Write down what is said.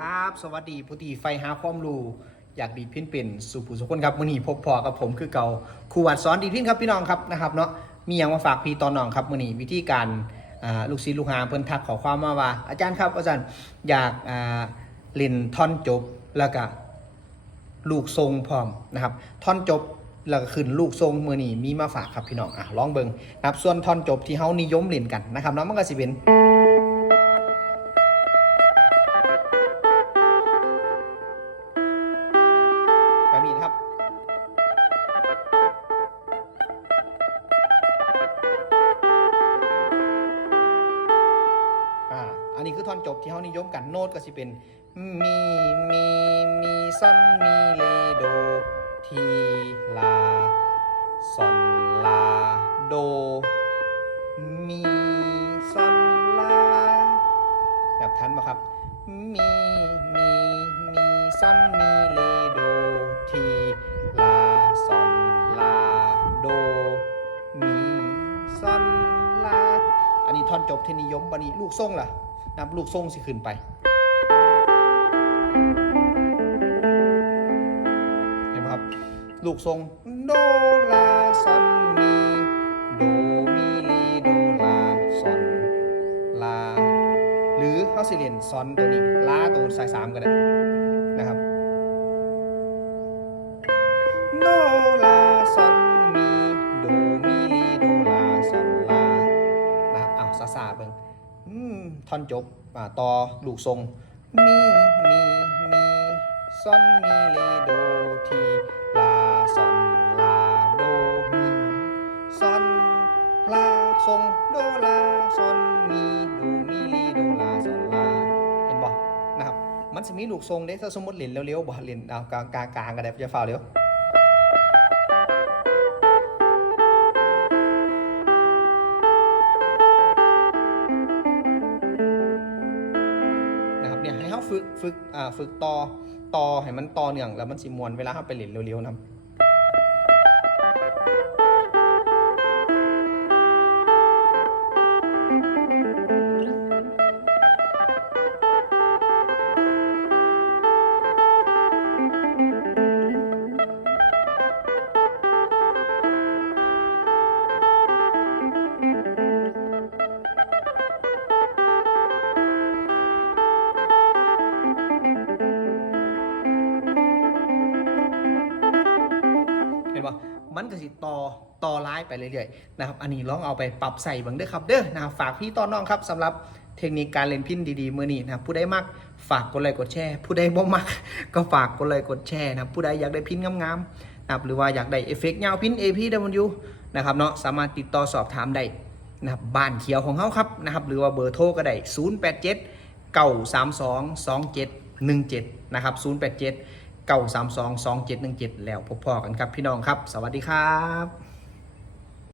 ครับ สวัสดีผู้ที่ไฟหาความรู้อยากดีดพิ้นเป็นสู่ผู้สุคนครับมือนีพบพอกับผมคือเก่าครูวัดสอนดีพินครับพี่น้องครับนะครับเนาะมีอย่างมาฝากพี่ตอนน้องครับมือนีวิธีการลูกศิษย์ลูกหาเพิ่นทักขอความมาว่า อาจารย์ครับ อาจารย์อยากเล่นท่อนจบแล้วก็ลูกทรงพร้อมนะครับ ท่อนจบแล้วก็ขึ้นลูกทรงมือนีมีมาฝากครับพี่น้องอะลองเบิ่งนะครับส่วนท่อนจบที่เฮานิยมเล่นกันนะครับเนาะมันก็สิเป็น แบบนี้นะครับอันนี้คือท่อนจบที่เขานิยมกันโน้ตก็สิเป็นมีมีมีซันมีเลโดทีลาซอนลาโดมีซอนลาแบบทันปะครับมีมีมีซอนมี ซอนลา อันนี้ท่อนจบเทนิยมบันนี้ลูกทรงล่ะนับลูกทรงสิขึ้นไปเห็นไหมครับ ลูกทรงโดลาซอนมีโดมีเลโดลาซอนลา หรือเขาสิเรียนซอนตัวนี้ลาตัวสายสามก็ได้นะครับ ซาซาเบิ่งท่อนจบอ่าต่อลูกทรงมีมีมีซอนมีเลโดทีลาซอนลาโดมีซอนลาทรงโดลาซอนมีโดมีเลโดลาซอนลาเห็นบ่นะครับมันจะมีลูกทรงเด้ถ้าสมมติเล่นเร็วๆบ่เล่นเอากลางกลางกลางก็ได้จะฝ่าเร็ว ฝึกฝึกอ่าฝึกต่อต่อให้มันต่อเนื่องแล้วมันสิมวนเวลาเขาไปเล่นเร็วๆนะ มันก็สิต่อต่อร้ายไปเรื่อยๆนะครับ อันนี้ลองเอาไปปรับใส่บังเด้อครับเด้อนะครับฝากพี่ต้อนน้องครับสำหรับเทคนิคการเล่นพินดีๆมือนี้นะครับผู้ใดมักฝากกดไลค์กดแชร์ ผู้ใดบ่มักก็ฝากกดไลค์กดแชร์นะครับผู้ใดอยากได้พินงามๆนะครับหรือว่าอยากได้เอฟเฟกต์ยาวพิน APW นะครับเนาะสามารถติดต่อสอบถามได้นะครับบ้านเขียวของเขาครับนะครับหรือว่าเบอร์โทรก็ได้087 932 2717นะครับ087 932 2717 แล้วพบพอกันครับพี่น้องครับ สวัสดีครับ